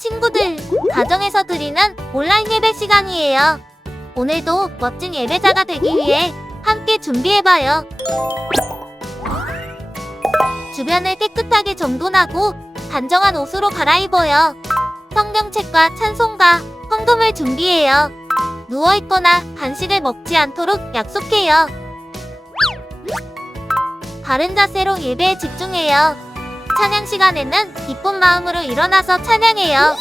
친구들, 가정에서 드리는 온라인 예배 시간이에요. 오늘도 멋진 예배자가 되기 위해 함께 준비해봐요. 주변을 깨끗하게 정돈하고 단정한 옷으로 갈아입어요. 성경책과 찬송가, 헌금을 준비해요. 누워있거나 간식을 먹지 않도록 약속해요. 바른 자세로 예배에 집중해요. 찬양 시간에는 기쁜 마음으로 일어나서 찬양해요.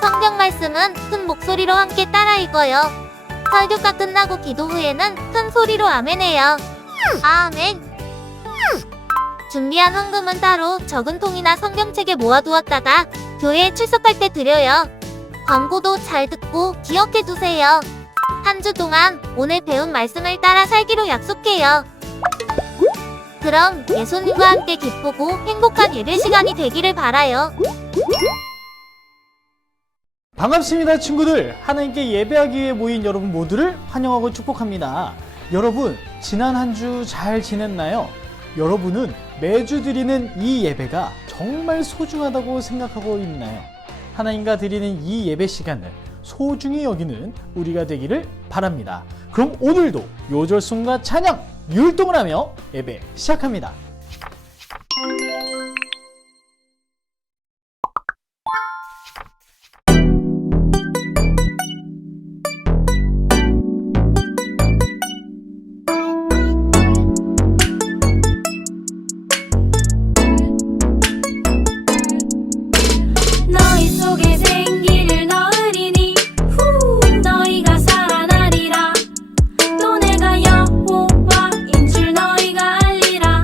성경 말씀은 큰 목소리로 함께 따라 읽어요. 설교가 끝나고 기도 후에는 큰 소리로 아멘해요. 아멘. 준비한 헌금은 따로 적은 통이나 성경책에 모아두었다가 교회에 출석할 때 드려요. 광고도 잘 듣고 기억해두세요. 한 주 동안 오늘 배운 말씀을 따라 살기로 약속해요. 그럼 예수님과 함께 기쁘고 행복한 예배 시간이 되기를 바라요. 반갑습니다, 친구들. 하나님께 예배하기 위해 모인 여러분 모두를 환영하고 축복합니다. 여러분, 지난 한 주 잘 지냈나요? 여러분은 매주 드리는 이 예배가 정말 소중하다고 생각하고 있나요? 하나님과 드리는 이 예배 시간을 소중히 여기는 우리가 되기를 바랍니다. 그럼 오늘도 요절송과 찬양, 율동을 하며 예배 시작합니다. 너희 속에 생기를 넣으리니 너희가 살아나리라. 또 내가 여호와인 줄 너희가 알리라.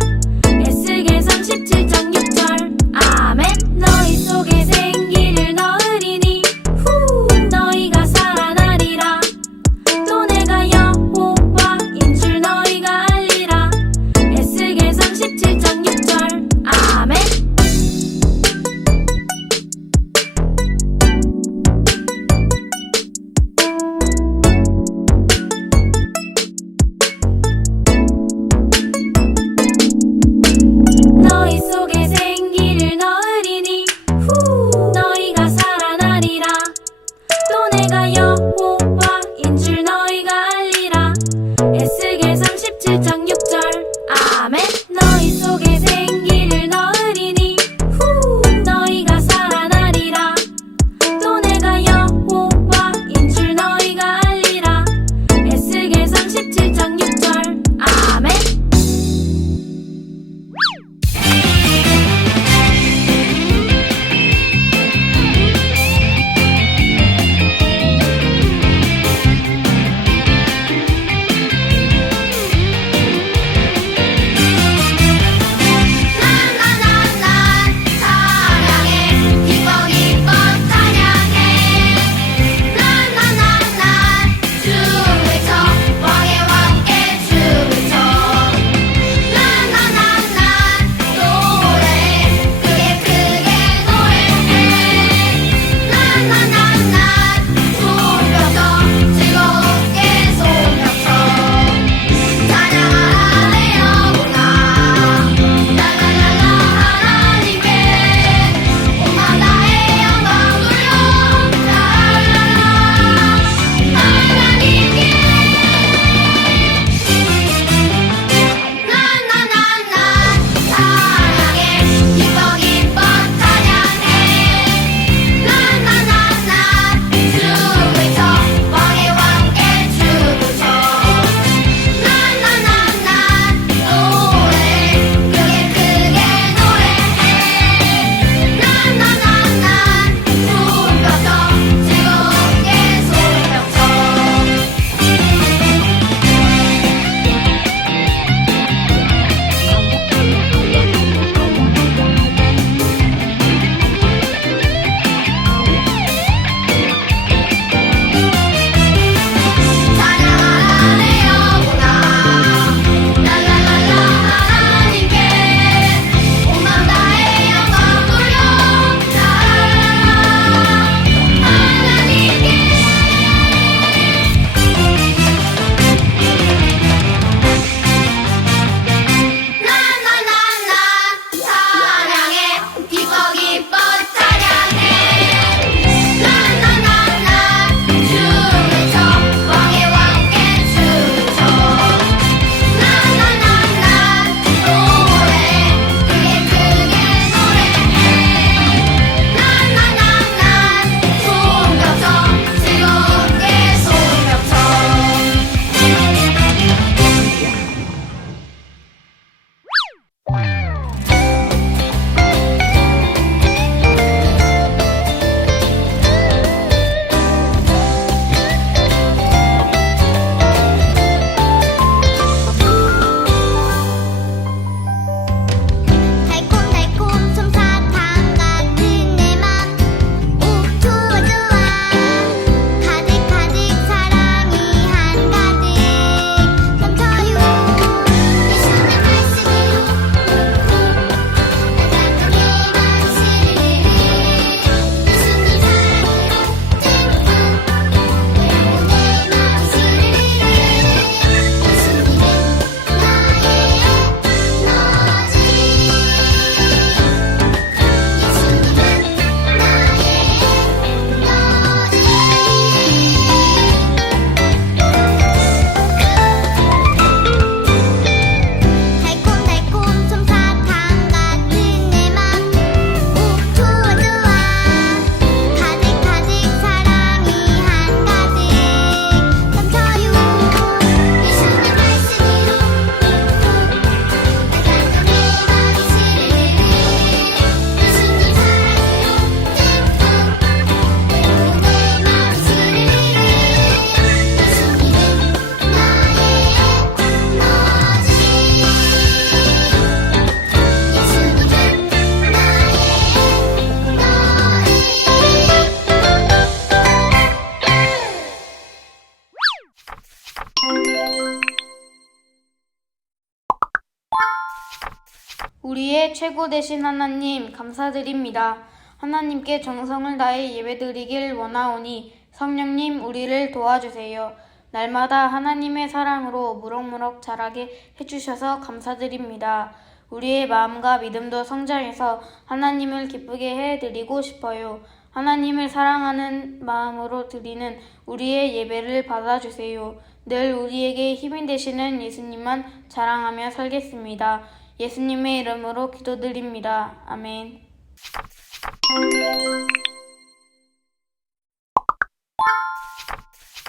우리의 최고 되신 하나님 감사드립니다. 하나님께 정성을 다해 예배드리길 원하오니 성령님 우리를 도와주세요. 날마다 하나님의 사랑으로 무럭무럭 자라게 해주셔서 감사드립니다. 우리의 마음과 믿음도 성장해서 하나님을 기쁘게 해드리고 싶어요. 하나님을 사랑하는 마음으로 드리는 우리의 예배를 받아주세요. 늘 우리에게 힘이 되시는 예수님만 자랑하며 살겠습니다. 예수님의 이름으로 기도드립니다. 아멘.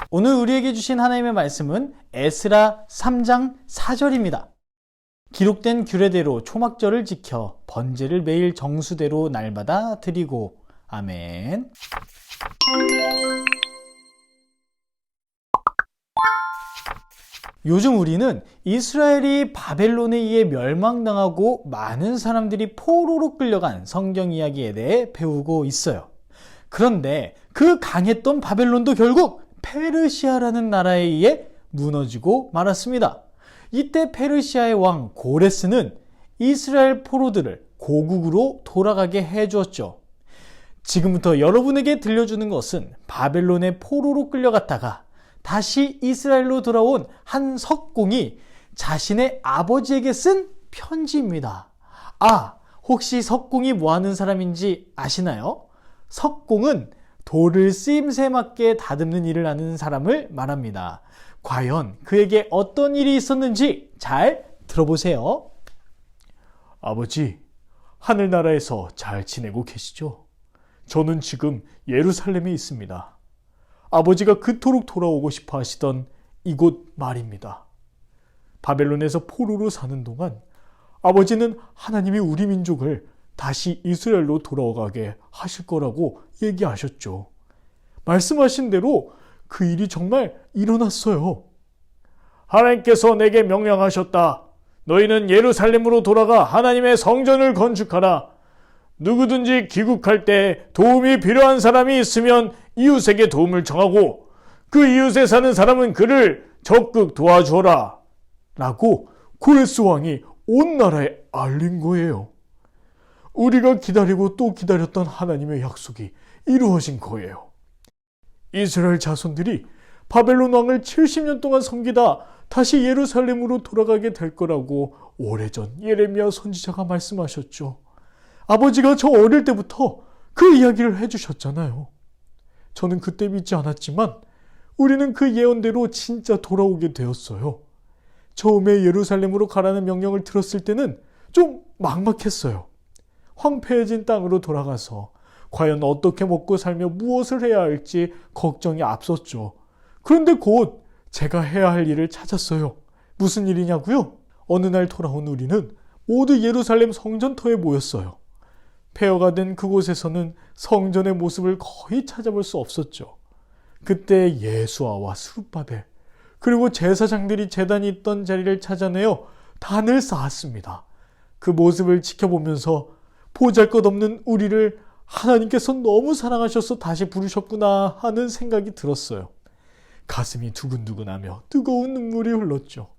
오늘 우리에게 주신 하나님의 말씀은 에스라 3장 4절입니다. 기록된 규례대로 초막절을 지켜 번제를 매일 정수대로 날마다 드리고. 아멘. 요즘 우리는 이스라엘이 바벨론에 의해 멸망당하고 많은 사람들이 포로로 끌려간 성경 이야기에 대해 배우고 있어요. 그런데 그 강했던 바벨론도 결국 페르시아라는 나라에 의해 무너지고 말았습니다. 이때 페르시아의 왕 고레스는 이스라엘 포로들을 고국으로 돌아가게 해주었죠. 지금부터 여러분에게 들려주는 것은 바벨론의 포로로 끌려갔다가 다시 이스라엘로 돌아온 한 석공이 자신의 아버지에게 쓴 편지입니다. 혹시 석공이 뭐 하는 사람인지 아시나요? 석공은 돌을 쓰임새 맞게 다듬는 일을 하는 사람을 말합니다. 과연 그에게 어떤 일이 있었는지 잘 들어보세요. 아버지, 하늘나라에서 잘 지내고 계시죠? 저는 지금 예루살렘에 있습니다. 아버지가 그토록 돌아오고 싶어 하시던 이곳 말입니다. 바벨론에서 포로로 사는 동안 아버지는 하나님이 우리 민족을 다시 이스라엘로 돌아가게 하실 거라고 얘기하셨죠. 말씀하신 대로 그 일이 정말 일어났어요. 하나님께서 내게 명령하셨다. 너희는 예루살렘으로 돌아가 하나님의 성전을 건축하라. 누구든지 귀국할 때 도움이 필요한 사람이 있으면 이웃에게 도움을 청하고 그 이웃에 사는 사람은 그를 적극 도와주어라. 라고 고레스 왕이 온 나라에 알린 거예요. 우리가 기다리고 또 기다렸던 하나님의 약속이 이루어진 거예요. 이스라엘 자손들이 바벨론 왕을 70년 동안 섬기다 다시 예루살렘으로 돌아가게 될 거라고 오래전 예레미야 선지자가 말씀하셨죠. 아버지가 저 어릴 때부터 그 이야기를 해주셨잖아요. 저는 그때 믿지 않았지만 우리는 그 예언대로 진짜 돌아오게 되었어요. 처음에 예루살렘으로 가라는 명령을 들었을 때는 좀 막막했어요. 황폐해진 땅으로 돌아가서 과연 어떻게 먹고 살며 무엇을 해야 할지 걱정이 앞섰죠. 그런데 곧 제가 해야 할 일을 찾았어요. 무슨 일이냐고요? 어느 날 돌아온 우리는 모두 예루살렘 성전터에 모였어요. 폐허가 된 그곳에서는 성전의 모습을 거의 찾아볼 수 없었죠. 그때 예수아와 스룹바벨 그리고 제사장들이 제단이 있던 자리를 찾아내어 단을 쌓았습니다. 그 모습을 지켜보면서 보잘것없는 우리를 하나님께서 너무 사랑하셔서 다시 부르셨구나 하는 생각이 들었어요. 가슴이 두근두근하며 뜨거운 눈물이 흘렀죠.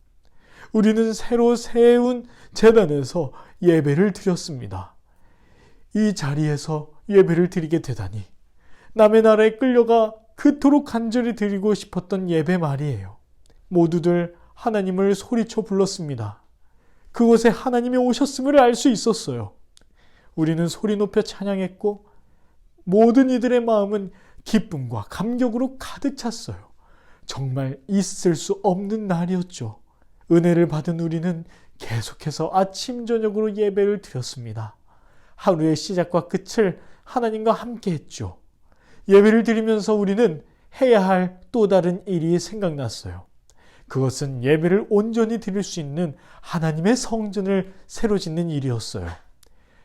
우리는 새로 세운 제단에서 예배를 드렸습니다. 이 자리에서 예배를 드리게 되다니 남의 나라에 끌려가 그토록 간절히 드리고 싶었던 예배 말이에요. 모두들 하나님을 소리쳐 불렀습니다. 그곳에 하나님이 오셨음을 알 수 있었어요. 우리는 소리 높여 찬양했고 모든 이들의 마음은 기쁨과 감격으로 가득 찼어요. 정말 있을 수 없는 날이었죠. 은혜를 받은 우리는 계속해서 아침 저녁으로 예배를 드렸습니다. 하루의 시작과 끝을 하나님과 함께 했죠. 예배를 드리면서 우리는 해야 할 또 다른 일이 생각났어요. 그것은 예배를 온전히 드릴 수 있는 하나님의 성전을 새로 짓는 일이었어요.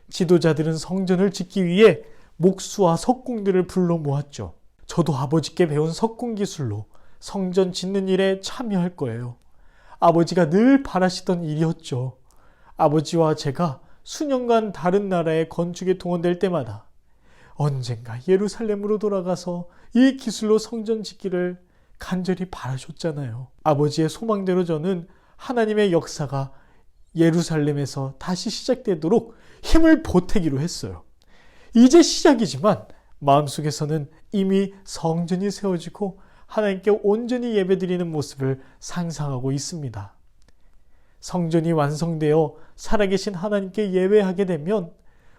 지도자들은 성전을 짓기 위해 목수와 석공들을 불러 모았죠. 저도 아버지께 배운 석공 기술로 성전 짓는 일에 참여할 거예요. 아버지가 늘 바라시던 일이었죠. 아버지와 제가 수년간 다른 나라의 건축에 동원될 때마다 언젠가 예루살렘으로 돌아가서 이 기술로 성전 짓기를 간절히 바라셨잖아요. 아버지의 소망대로 저는 하나님의 역사가 예루살렘에서 다시 시작되도록 힘을 보태기로 했어요. 이제 시작이지만 마음속에서는 이미 성전이 세워지고 하나님께 온전히 예배드리는 모습을 상상하고 있습니다. 성전이 완성되어 살아계신 하나님께 예배하게 되면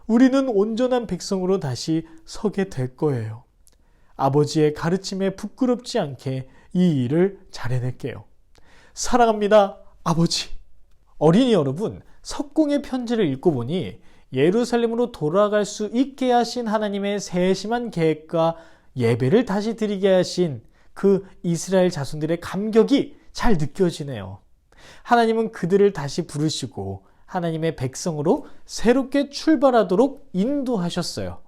우리는 온전한 백성으로 다시 서게 될 거예요. 아버지의 가르침에 부끄럽지 않게 이 일을 잘 해낼게요. 사랑합니다, 아버지. 어린이 여러분, 석공의 편지를 읽고 보니 예루살렘으로 돌아갈 수 있게 하신 하나님의 세심한 계획과 예배를 다시 드리게 하신 그 이스라엘 자손들의 감격이 잘 느껴지네요. 하나님은 그들을 다시 부르시고 하나님의 백성으로 새롭게 출발하도록 인도하셨어요.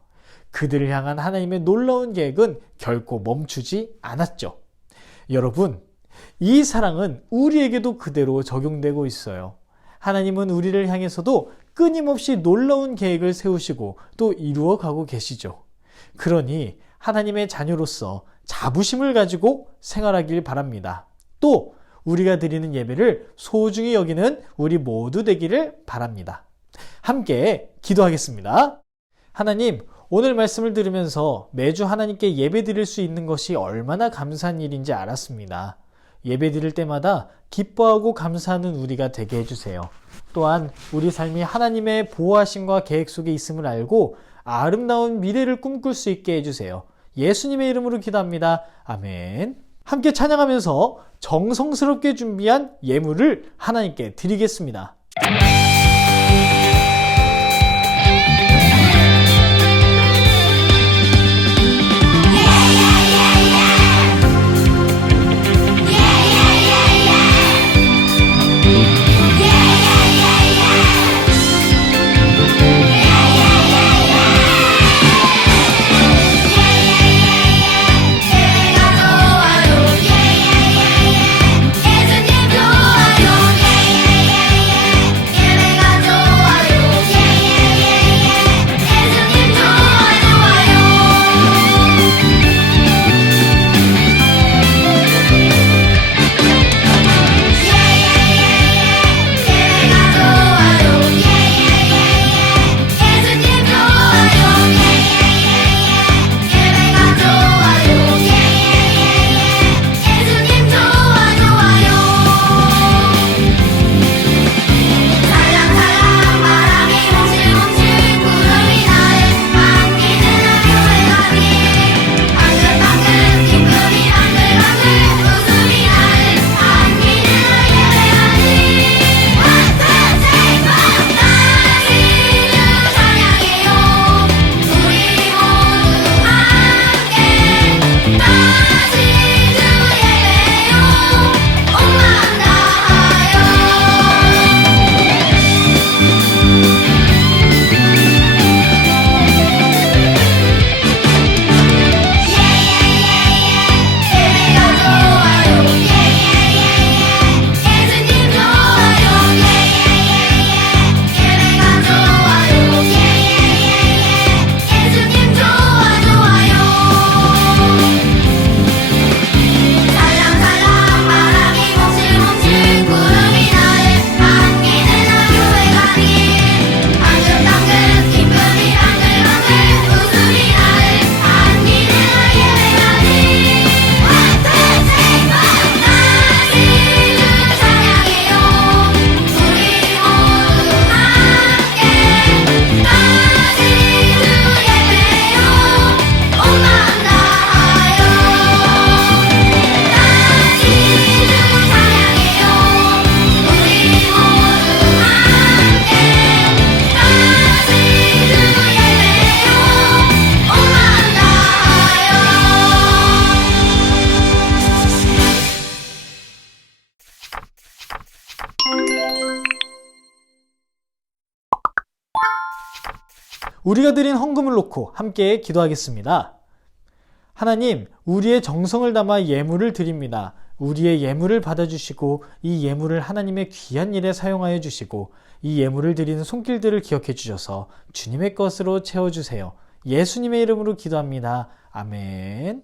그들을 향한 하나님의 놀라운 계획은 결코 멈추지 않았죠. 여러분, 이 사랑은 우리에게도 그대로 적용되고 있어요. 하나님은 우리를 향해서도 끊임없이 놀라운 계획을 세우시고 또 이루어가고 계시죠. 그러니 하나님의 자녀로서 자부심을 가지고 생활하길 바랍니다. 또 우리가 드리는 예배를 소중히 여기는 우리 모두 되기를 바랍니다. 함께 기도하겠습니다. 하나님, 오늘 말씀을 들으면서 매주 하나님께 예배 드릴 수 있는 것이 얼마나 감사한 일인지 알았습니다. 예배 드릴 때마다 기뻐하고 감사하는 우리가 되게 해주세요. 또한 우리 삶이 하나님의 보호하심과 계획 속에 있음을 알고 아름다운 미래를 꿈꿀 수 있게 해주세요. 예수님의 이름으로 기도합니다. 아멘. 함께 찬양하면서 정성스럽게 준비한 예물을 하나님께 드리겠습니다. 우리가 드린 헌금을 놓고 함께 기도하겠습니다. 하나님, 우리의 정성을 담아 예물을 드립니다. 우리의 예물을 받아주시고 이 예물을 하나님의 귀한 일에 사용하여 주시고 이 예물을 드리는 손길들을 기억해 주셔서 주님의 것으로 채워주세요. 예수님의 이름으로 기도합니다. 아멘.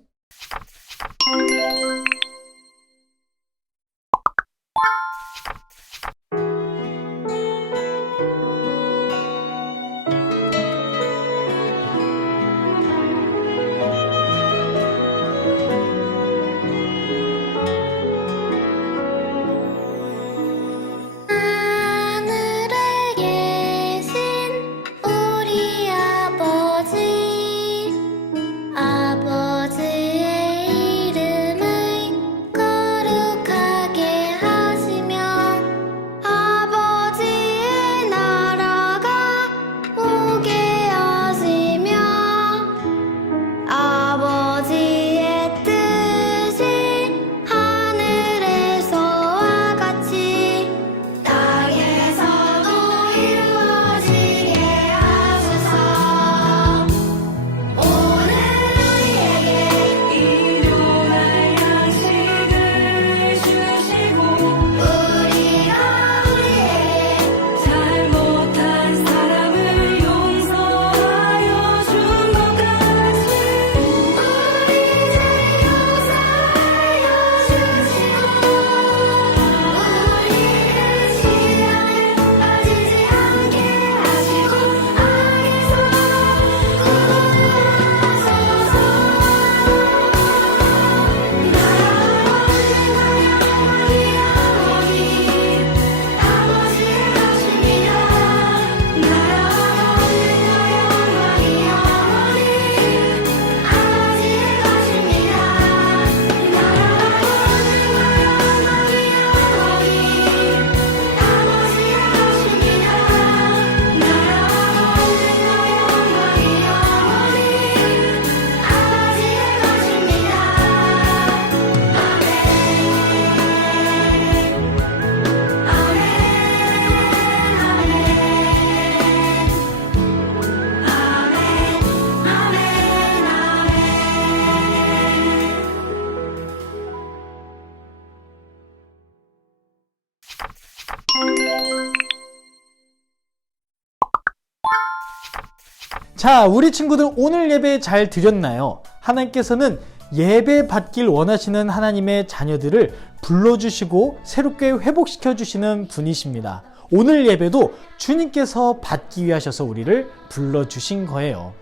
자, 우리 친구들 오늘 예배 잘 드렸나요? 하나님께서는 예배 받길 원하시는 하나님의 자녀들을 불러주시고 새롭게 회복시켜 주시는 분이십니다. 오늘 예배도 주님께서 받기 위하셔서 우리를 불러주신 거예요.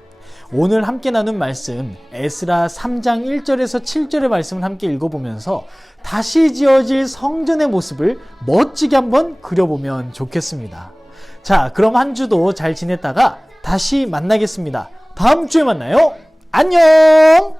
오늘 함께 나눈 말씀 에스라 3장 1절에서 7절의 말씀을 함께 읽어보면서 다시 지어질 성전의 모습을 멋지게 한번 그려보면 좋겠습니다. 자, 그럼 한 주도 잘 지냈다가 다시 만나겠습니다. 다음 주에 만나요. 안녕!